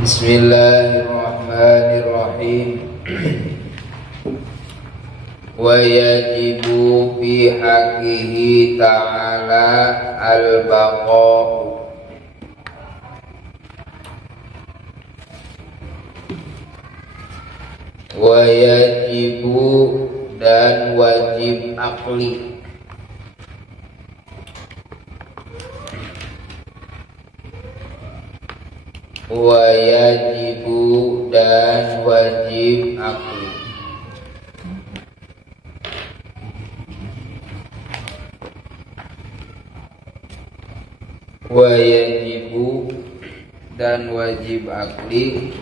Bismillahirrahmanirrahim. Wa yajibu fi haqqihi ta'ala al-baqa'u. Wa yajibu dan wajib akli. Wa yajibu dan wajib akli. Wa yajibu dan wajib akli.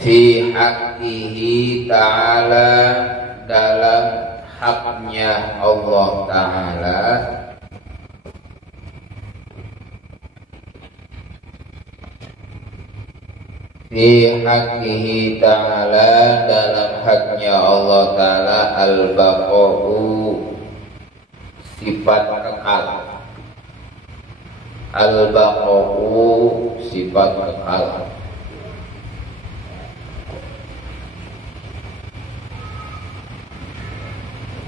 Fi haqqihi ta'ala, dalam haknya Allah Ta'ala. Fi haqqihi ta'ala, dalam haknya Allah Ta'ala, al-baqa'u, sifat kekal. Al-baqa'u, sifat kekal.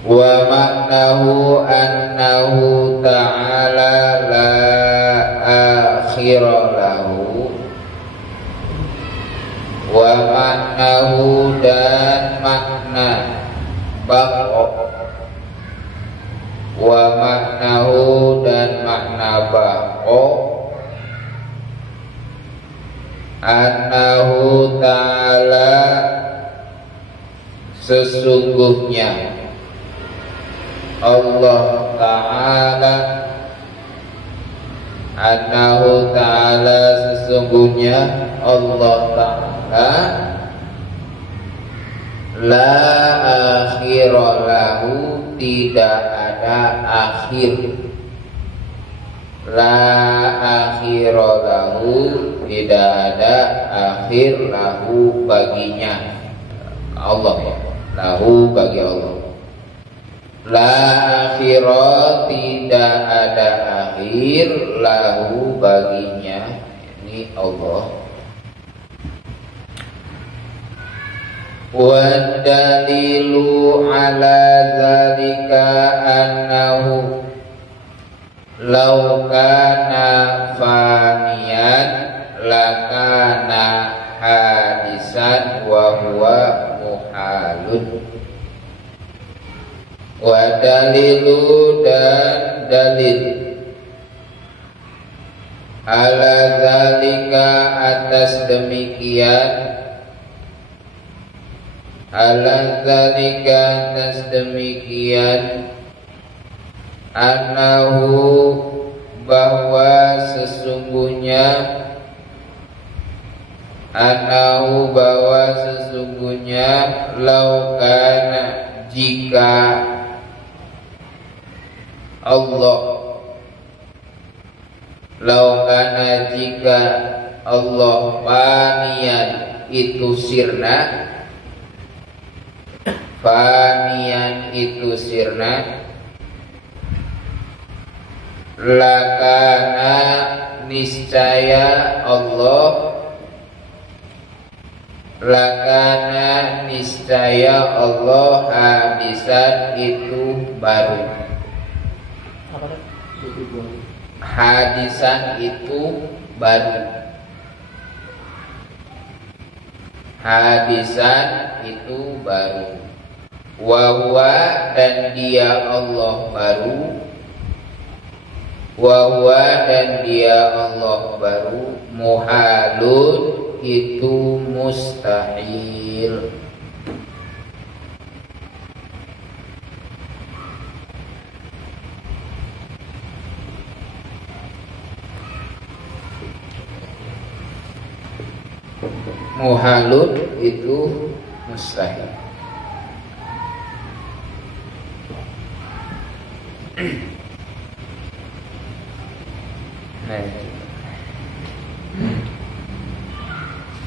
Wa maknahu annahu ta'ala la akhira lahu. Wa maknahu dan makna baqo. Wa maknahu dan makna baqo, annahu ta'ala, sesungguhnya Allah Ta'ala, annahu ta'ala, sesungguhnya Allah Ta'ala, la akhira lahu, tidak ada akhir. La akhira lahu, tidak ada akhir, lahu baginya Allah, ya, lahu bagi Allah. La akhirah, tidak ada akhir, lahu baginya, ini Allah. Wa dalilu ala dzalika annahu law kana faniyan lakana hadisan wa huwa muhalun. Wa dalilu dan dalil ala zalika, atas demikian, ala zalika, atas demikian, annahu, bahwa sesungguhnya, annahu, bahwa sesungguhnya, laukana, jika Allah, laukana, jika Allah, fanian, itu sirna, fanian itu sirna, lakana, niscaya Allah, lakana, niscaya Allah, hadisan itu baru. Hadisan itu baru. Hadisan itu baru. Wa huwa, dan dia Allah baru. Wa huwa, dan dia Allah baru. Muhalun, itu mustahil. Muhalun itu mustahil. Nah,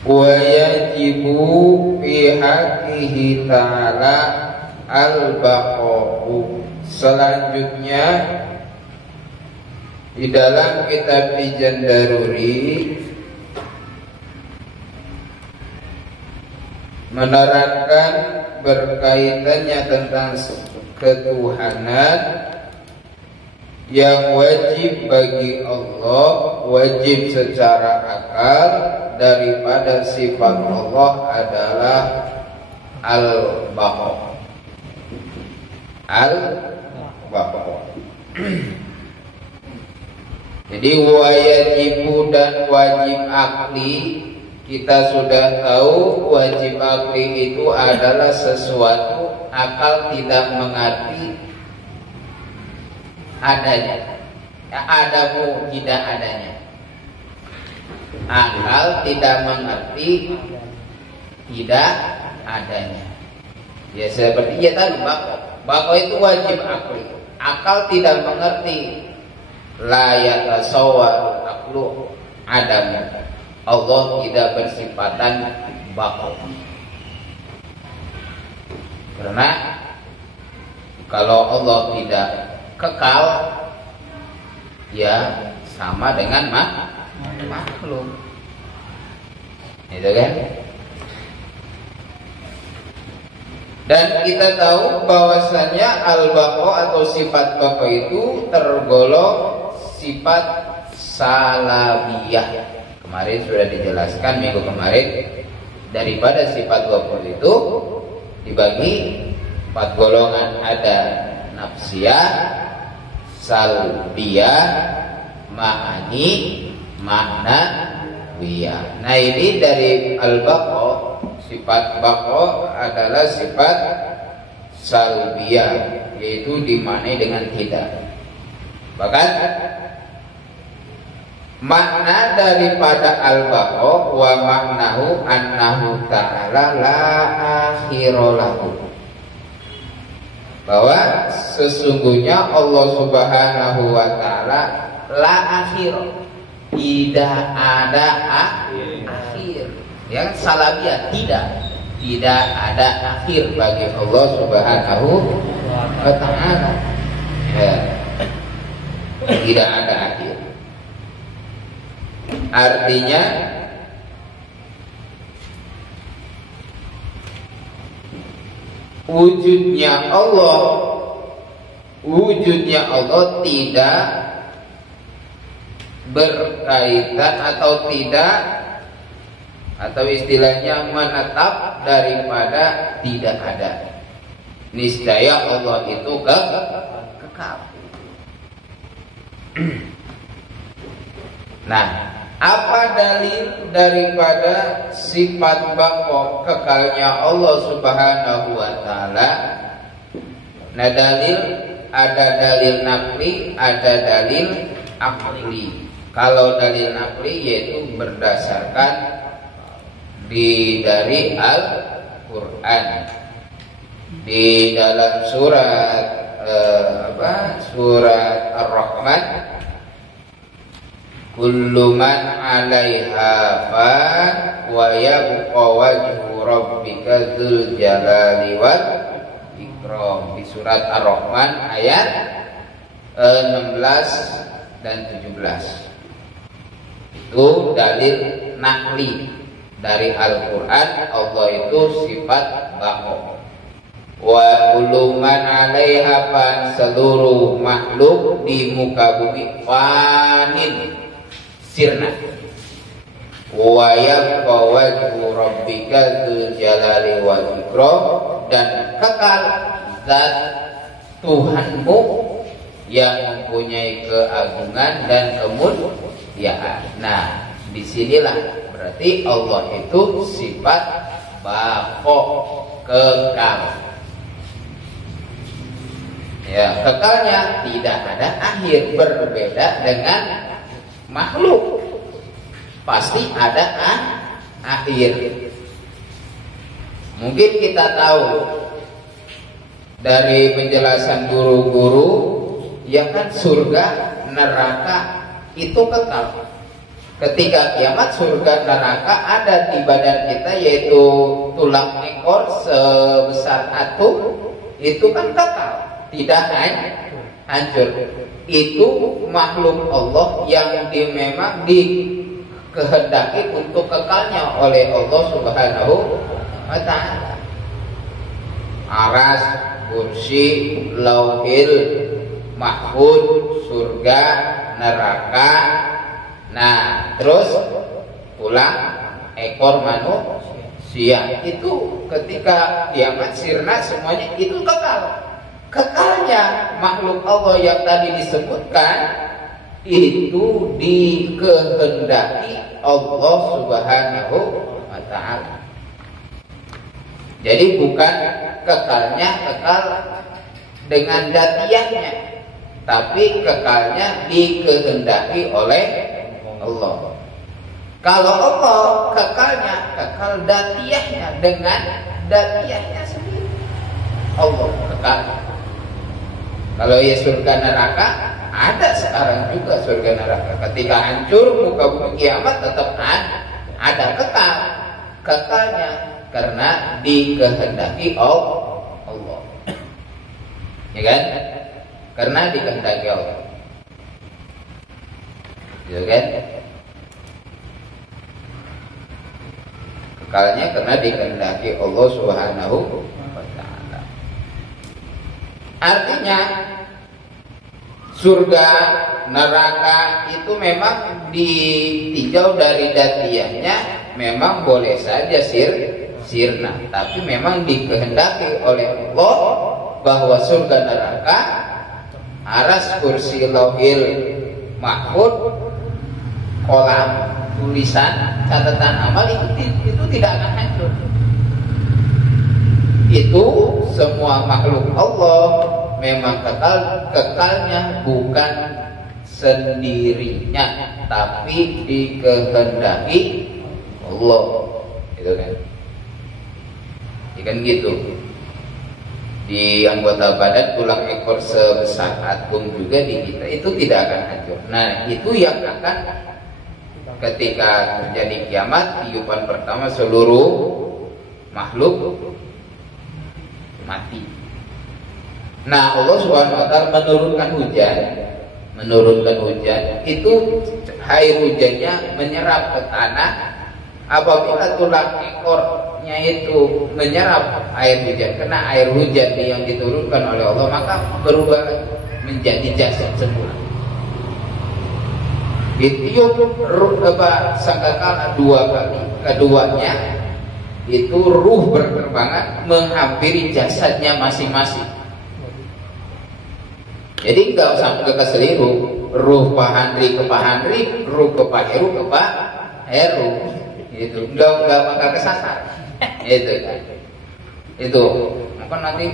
wa yajibu fi haqqihi ta'ala al-baqa'u. Selanjutnya di dalam kitab Tijan Daruri menerangkan berkaitannya tentang ketuhanan yang wajib bagi Allah, wajib secara akal. Daripada sifat Allah adalah al-baqa. Al-baqa. Jadi wajibu dan wajib akli, kita sudah tahu wajib akli itu adalah sesuatu akal tidak mengerti adanya, adamu tidak adanya. Akal tidak mengerti tidak adanya. Ya seperti ya tadi bako itu wajib akli. Akal tidak mengerti. La yatasawwaru aqlu adamu. Allah tidak bersifatan bako. Karena kalau Allah tidak kekal, ya sama dengan makhluk. Itu kan? Dan kita tahu bahwasanya al-baqa atau sifat baqa itu tergolong sifat salabiyah. Kemarin sudah dijelaskan minggu kemarin, daripada sifat 20 itu dibagi 4 golongan. Ada nafsiyah, salbiyah, ma'ani, ma'nawiyah. Nah ini dari al-baqa, sifat baqa adalah sifat salbiyah, yaitu dimaknai dengan tidak. Bahkan makna daripada al-baqa wa maknahu annahu ta'ala la akhiralahu, bahwa sesungguhnya Allah Subhanahu wa ta'ala la akhir, tidak ada akhir. Yang salabiyah tidak ada akhir bagi Allah Subhanahu wa ta'ala. Ya. Tidak ada akhir. Artinya wujudnya Allah tidak berkaitan atau tidak, atau istilahnya menetap daripada tidak ada. Niscaya Allah itu kekal. Nah, apa dalil daripada sifat baqa kekalnya Allah Subhanahu wa ta'ala? Nah, ada dalil naqli, ada dalil akli. Kalau dalil naqli yaitu berdasarkan dari Al-Quran, di dalam surat surat Ar-Rahman, kullu man 'alaiha fan wa yabqa wajhu rabbika dzul jalali wal ikram. Di surat Ar-Rahman ayat 16 dan 17. Itu dalil naqli dari Al-Quran. Allah itu sifat baqa. Wa kullu man 'alaiha fan, seluruh makhluk di muka bumi fanin, sirna. Wa yabqa wajhu rabbika dzul jalali wal ikram, dan kekal zat Tuhanmu yang mempunyai keagungan dan kemuliaan. Nah, disinilah berarti Allah itu sifat baqa, kekal. Ya, kekalnya tidak ada akhir, berbeda dengan makhluk. Pasti ada akhir. Mungkin kita tahu dari penjelasan guru-guru, ya kan surga, neraka itu kekal. Ketika kiamat surga neraka ada di badan kita, yaitu tulang ekor sebesar atom, itu kan kekal, tidak hancur. Itu makhluk Allah yang memang dikehendaki untuk kekalnya oleh Allah Subhanahu wa ta'ala. Aras, kursi, lauhil mahfud, surga, neraka. Nah, terus tulang ekor manusia itu ketika kiamat sirna semuanya itu kekal. Kekalnya makhluk Allah yang tadi disebutkan itu dikehendaki Allah Subhanahu wa ta'ala. Jadi bukan kekalnya kekal dengan datiahnya, tapi kekalnya dikehendaki oleh Allah. Kalau Allah kekalnya kekal datiahnya dengan datiahnya sendiri. Allah kekal. Kalau ya surga neraka ada sekarang juga surga neraka. Ketika hancur muka bumi kiamat tetap ada kekalnya karena dikehendaki Allah. Ya kan? Karena dikehendaki Allah. Ya kan? Kekalnya karena dikehendaki Allah Subhanahu wa ta'ala. Artinya surga, neraka itu memang ditinjau dari datiahnya, memang boleh saja sirna, tapi memang dikehendaki oleh Allah bahwa surga neraka, aras, kursi, lauhil mahfud, kolam tulisan catatan amal itu tidak akan hancur. Itu semua makhluk Allah memang kekalnya bukan sendirinya, tapi dikehendaki Allah. Itu kan? Ya kan gitu. Di anggota badan tulang ekor sebesar atom juga di kita itu tidak akan hancur. Nah, itu yang akan ketika terjadi kiamat, tiupan pertama seluruh makhluk mati. Nah, Allah Subhanahu wa ta'ala menurunkan hujan itu air hujannya menyerap ke tanah. Apabila tulang ekornya itu menyerap air hujan, kena air hujan yang diturunkan oleh Allah, maka berubah menjadi jasad semula. Ditiup sangkakala 2 kali, keduanya itu ruh berterbangan menghampiri jasadnya masing-masing. Jadi enggak sampai ke Seliru, ruh Pak Handri ke Pak Handri, ruh ke Pak Heru ke Pak Heru. Itu enggak bakal kesasar. Itu kan. Itu maka nanti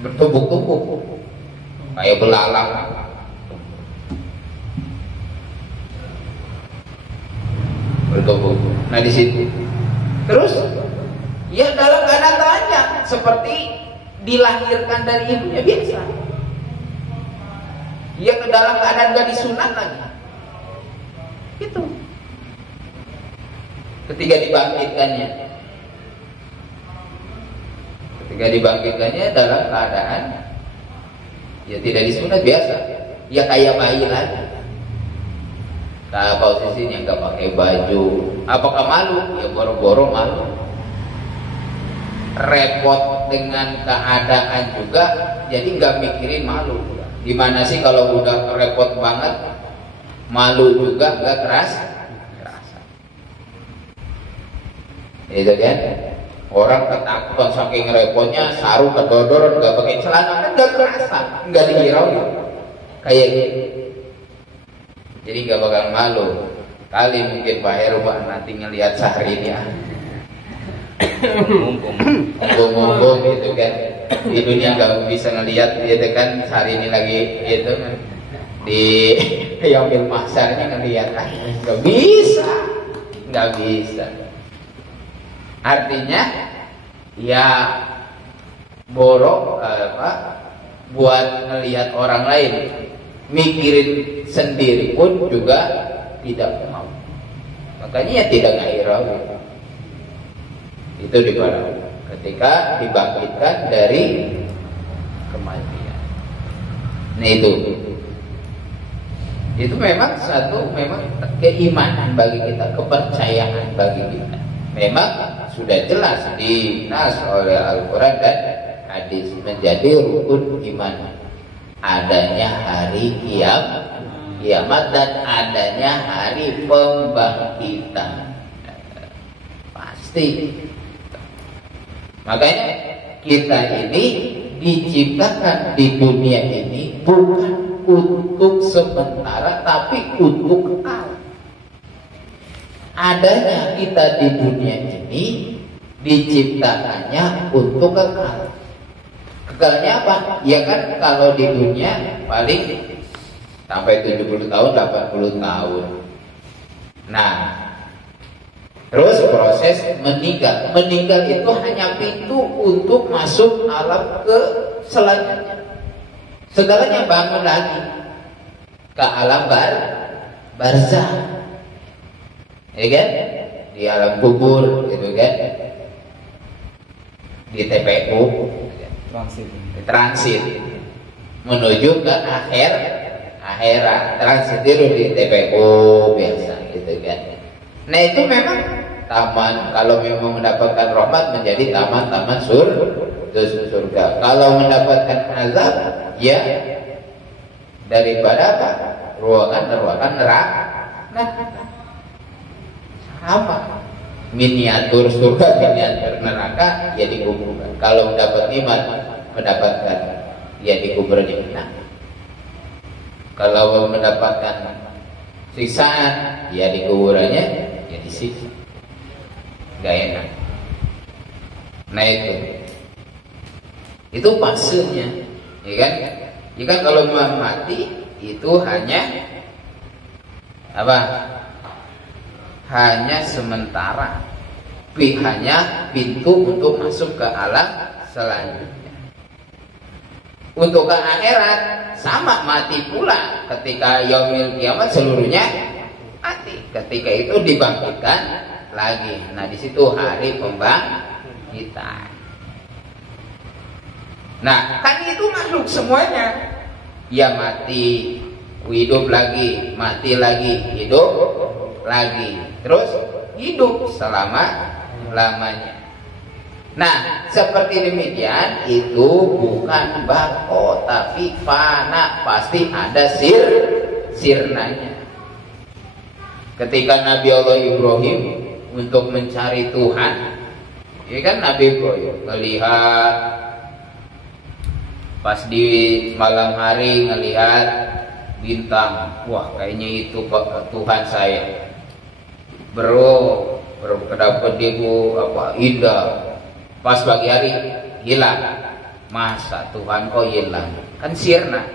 bertumpuk-tumpuk kayak belalang. Bertumpuk. Nah di situ. Terus ya dalam keadaan telanjang seperti dilahirkan dari ibunya biasa. Ya ke dalam keadaan gak disunat lagi. Itu. Ketika dibangkitkannya dalam keadaan ya tidak disunat biasa, ya kayak bayi lagi. Nah, posisinya nggak pakai baju. Apakah malu? Ya boro-boro malu. Repot dengan keadaan juga, jadi nggak mikirin malu. Gimana sih kalau udah repot banget, malu juga nggak kerasa. Itu kan? Orang ketakutan saking repotnya, saru kedodoran, nggak pakai celana, kan nggak kerasa, nggak dihirau, kayak gitu. Jadi nggak bakal malu. Kali mungkin Pak Heru Pak nanti ngelihat sehari ini ya. Mumpung gitu kan. Di dunia nggak bisa ngelihat gitu kan, sehari ini lagi gitu kan. Di Yaumil Mahsyar ini ngelihat nggak bisa. Artinya ya borok buat ngelihat orang lain, mikirin sendiri pun juga tidak mau. Makanya ya tidak gairah. Itu di mana? Ketika dibangkitkan dari kematian. Nah itu memang keimanan bagi kita, kepercayaan bagi kita. Memang sudah jelas dinas oleh Al-Quran dan hadis menjadi rukun iman. Adanya hari kiamat dan adanya hari pembangkitan. Pasti. Makanya kita ini diciptakan di dunia ini bukan untuk sementara tapi untuk kekal. Adanya kita di dunia ini diciptakannya untuk kekal. Kekalnya apa? Ya kan kalau di dunia paling sampai 70 tahun, 80 tahun. Nah, terus proses meninggal. Meninggal itu hanya pintu untuk masuk alam ke selanjutnya. Segalanya bangun lagi ke alam barzah. Ya kan? Di alam kubur gitu kan. Di TPU transit menuju ke akhirat. Transit itu di TPU biasa gitu kan. Nah itu memang taman, kalau memang mendapatkan rahmat menjadi taman-taman surga. Kalau mendapatkan azab, ya daripada apa? Ruangan neraka. Nah, sama. Miniatur surga, miniatur neraka, ya dikuburkan. Kalau mendapat iman, mendapatkan, ya dikuburnya. Nah, kalau mendapatkan siksaan, ya dikuburannya, ya disiksa. Gak enak. Nah itu fasenya, ya kan? Ya kan kalau mati itu hanya apa? Hanya sementara, hanya pintu untuk masuk ke alam selanjutnya. Untuk ke akhirat sama, mati pula. Ketika yaumil kiamat seluruhnya mati. Ketika itu dibangkitkan lagi. Nah di situ hari pembangkitan. Nah kan itu makhluk semuanya. Ya mati, hidup lagi, mati lagi, hidup lagi, terus hidup selama-lamanya. Nah seperti demikian itu bukan bako tapi fana, pasti ada sirnanya. Ketika Nabi Allah Ibrahim untuk mencari Tuhan, ya kan Nabi Ibrahim melihat pas di malam hari ngelihat bintang, wah kayaknya itu Tuhan saya. Bro dapat debu apa indah. Pas pagi hari hilang. Masa Tuhan kok hilang? Kan sirna.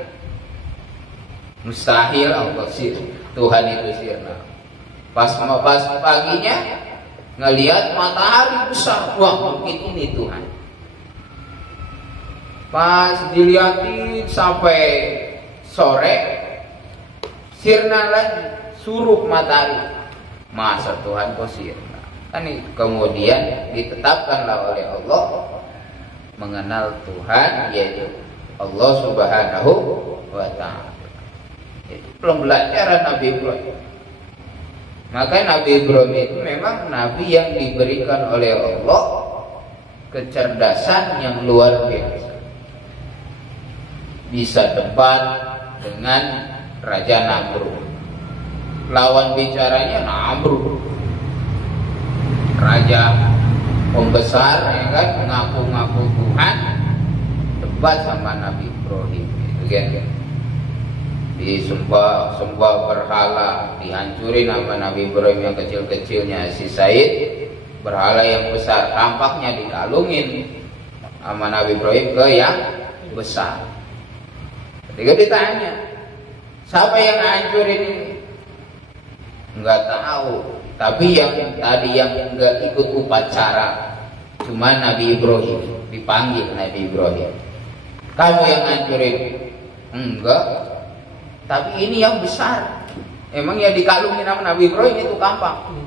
Mustahil Allah Tuhan itu sirna. Pas paginya ngelihat matahari besar, wah mungkin ini Tuhan. Pas dilihatin sampai sore, sirna lagi, suruh matahari. Masa Tuhan kok sirna? Kan kemudian ditetapkanlah oleh Allah mengenal Tuhan, yaitu Allah Subhanahu wa Ta'ala. Itu pembelajaran Nabi Ibrahim. Maka Nabi Ibrahim itu memang Nabi yang diberikan oleh Allah kecerdasan yang luar biasa. Bisa debat dengan Raja Namrud. Lawan bicaranya Namrud, raja pembesar, ya kan, ngaku-ngaku Tuhan, debat sama Nabi Ibrahim, itu kan. Disembah berhala, dihancurin sama Nabi Ibrahim yang kecil-kecilnya si Said, berhala yang besar tampaknya dikalungin sama Nabi Ibrahim ke yang besar. Ketika ditanya, siapa yang hancurin ini? Enggak tahu. Tapi yang tadi yang enggak ikut upacara cuma Nabi Ibrahim, dipanggil Nabi Ibrahim. Kamu yang hancurin? Enggak. Tapi ini yang besar. Emang ya dikalungin sama Nabi Ibrahim itu gampang.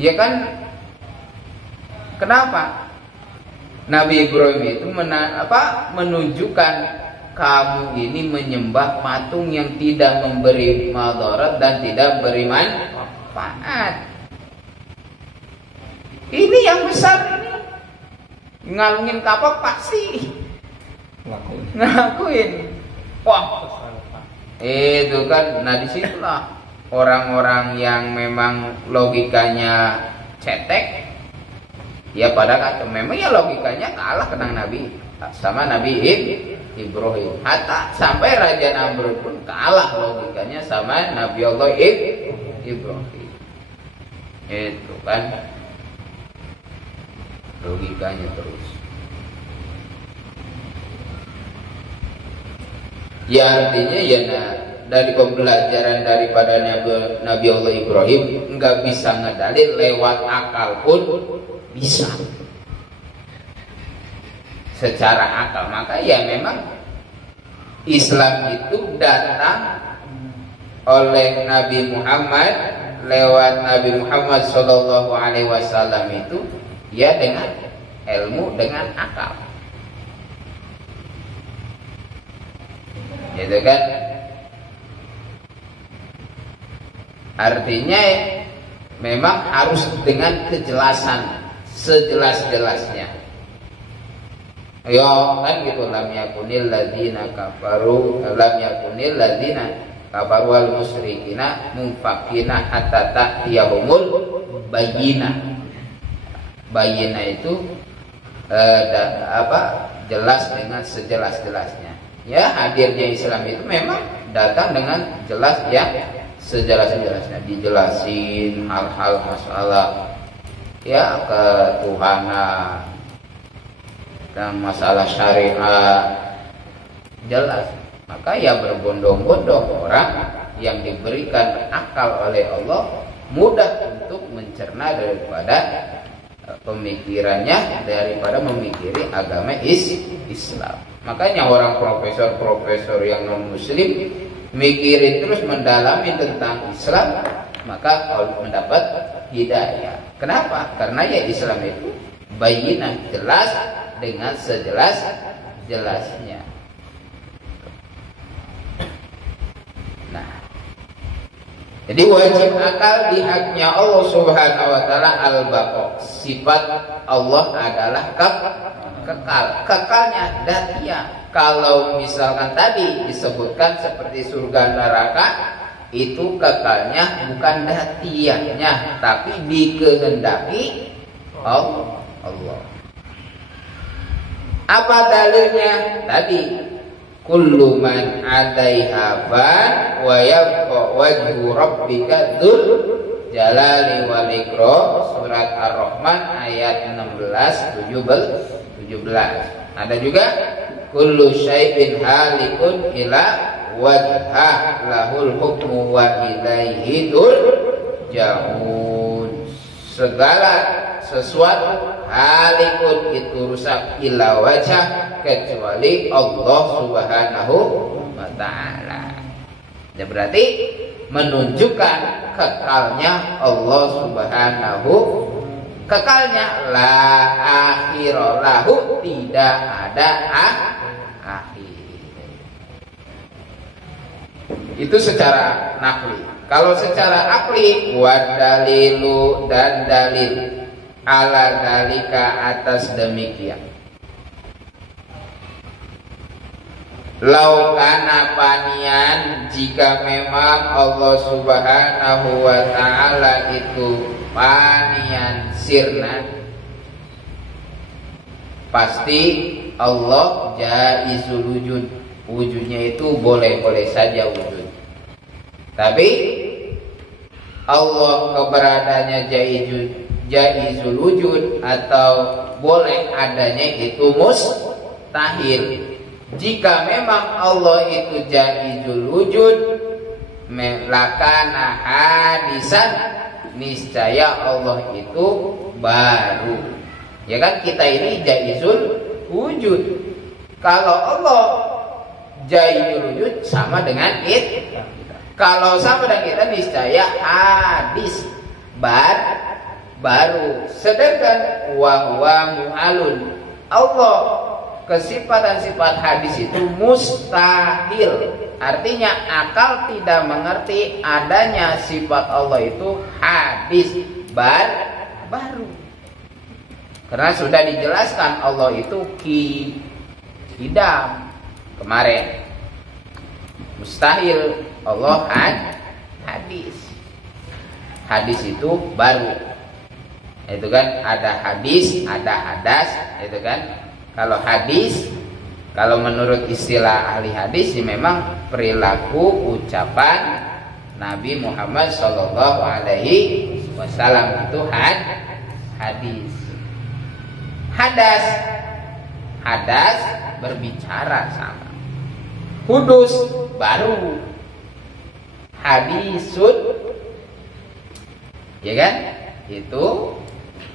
Ya kan? Kenapa? Nabi Ibrahim itu menunjukkan kamu ini menyembah patung yang tidak memberi madarat dan tidak beri manfaat. Ini yang besar ini. Ngalungin kapak pasti ngakuin. Wah, itu kan. Nah disitulah orang-orang yang memang logikanya cetek, ya pada memang ya logikanya kalah kenang Nabi sama Nabi Ibrahim. Hatta sampai Raja Namrud pun kalah logikanya sama Nabi Allah Ibrahim. Itu kan logikanya terus. Ya artinya ya dari pembelajaran daripada Nabi Allah Ibrahim nggak bisa ngedalil lewat akal pun bisa. Secara akal, maka ya memang Islam itu datang oleh Nabi Muhammad lewat Nabi Muhammad SAW itu ya dengan ilmu, dengan akal. Gitu kan? Artinya memang harus dengan kejelasan, sejelas-jelasnya. Ya kan gitu, lam yakunil ladzina kafaru wal musyrikina munfakina hatta ta'tiyahumul bayyinah. Bayyinah itu jelas dengan sejelas-jelasnya. Ya, hadirnya Islam itu memang datang dengan jelas ya, sejelas-jelasnya, dijelasin hal-hal masalah ya ketuhanan dan masalah syariat jelas. Maka ya berbondong-bondong orang yang diberikan akal oleh Allah mudah untuk mencerna daripada pemikirannya, daripada memikiri agama Islam. Makanya orang profesor-profesor yang non muslim mikirin terus, mendalami tentang Islam, maka mendapat hidayah. Kenapa? Karena ya Islam itu bayyinah, jelas dengan sejelas-jelasnya. Nah, jadi wajib akal di haknya Allah Subhanahu wa taala al-baqa. Sifat Allah adalah kekal. Kekalnya dzatiyah. Kalau misalkan tadi disebutkan seperti surga neraka, itu kekalnya bukan dzatiyahnya, tapi dikehendaki Allah. Apa dalilnya? Tadi kullu man 'alaiha fan wa yabqa wajhu rabbika dzul jalali wal ikram, surat Ar-Rahman ayat 16-17. Ada juga kullu syai'in halikun ila wajhah lahul hukmu wa ilaihi turja'un. Segala sesuatu halikun itu rusak ila wajah, kecuali Allah Subhanahu wa taala. Ya berarti menunjukkan kekalnya Allah Subhanahu, kekalnya la akhira lahu, tidak ada akhir. Itu secara naqli. Kalau secara akli, wadalilu dan dalil ala dalika atas demikian. Laukana panian, jika memang Allah Subhanahu wa ta'ala itu panian sirna, pasti Allah jaizul wujud, wujudnya itu boleh-boleh saja wujud. Tapi Allah keberadaannya jaizul wujud atau boleh adanya itu mustahil. Jika memang Allah itu jaizul wujud, lakana hadisan, niscaya Allah itu baru. Ya kan, kita ini jaizul wujud. Kalau Allah jaizul wujud sama dengan kita. Kalau sama dengan kita niscaya hadis baru. Sedangkan wa huwa muhalun, Allah kesifatan sifat hadis itu mustahil. Artinya akal tidak mengerti adanya sifat Allah itu hadis baru. Karena sudah dijelaskan Allah itu kidam kemarin. Mustahil Allah hadis. Hadis itu baru. Itu kan ada hadis, ada hadas, itu kan. Kalau hadis, kalau menurut istilah ahli hadis sih memang perilaku ucapan Nabi Muhammad Shallallahu Alaihi Wasallam itu hadis. Hadas berbicara sama. Hudus baru. Hadisun, ya kan? Itu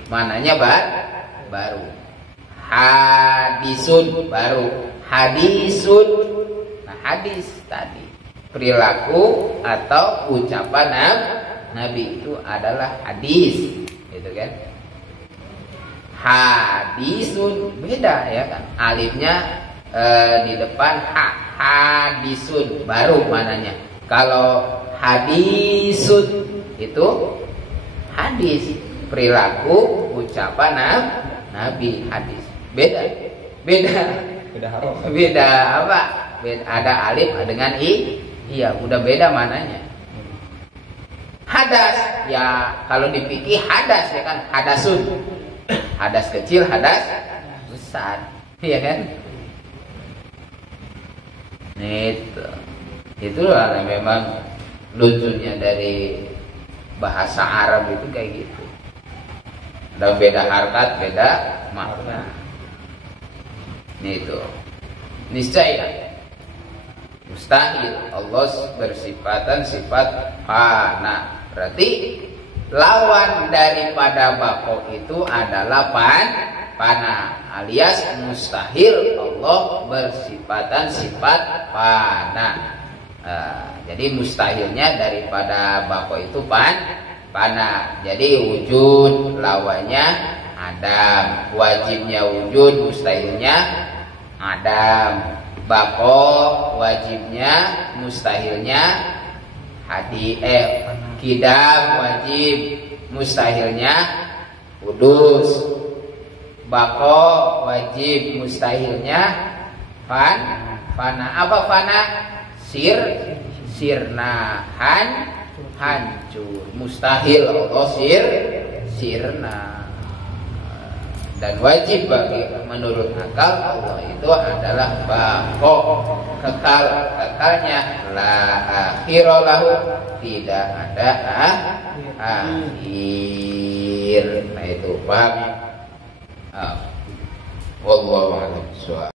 mananya baru. Hadisun baru. Hadisun, nah hadis tadi perilaku atau ucapan Nabi itu adalah hadis, gitu kan? Hadisun beda ya kan? Alifnya di depan hadisun baru mananya. Kalau hadisun itu hadis, perilaku ucapan Nabi, hadis. Beda apa? Ada alif dengan i. Iya, udah beda mananya. Hadas ya, kalau di fikih hadas ya kan, hadasun. Hadas kecil, hadas besar. Iya kan? Itulah memang lucunya dari bahasa Arab itu kayak gitu. Ada beda harkat, beda makna. Itu niscaya mustahil Allah bersifatan sifat fana. Berarti lawan daripada bako itu adalah fana, alias mustahil Allah bersifatan sifat fana. Jadi mustahilnya daripada bako itu fana. Jadi wujud lawannya adam, wajibnya wujud, mustahilnya adam. Bako wajibnya, mustahilnya kidam wajib, mustahilnya udus. Bako wajib, mustahilnya fana. Apa fana? Sirna, hancur. Mustahil Allah sirna. Dan wajib bagi menurut akal Allah itu adalah bako, kekalnya la akhiralahu, tidak ada akhir. Nah itu paham. Wallahu a'lam bishawab.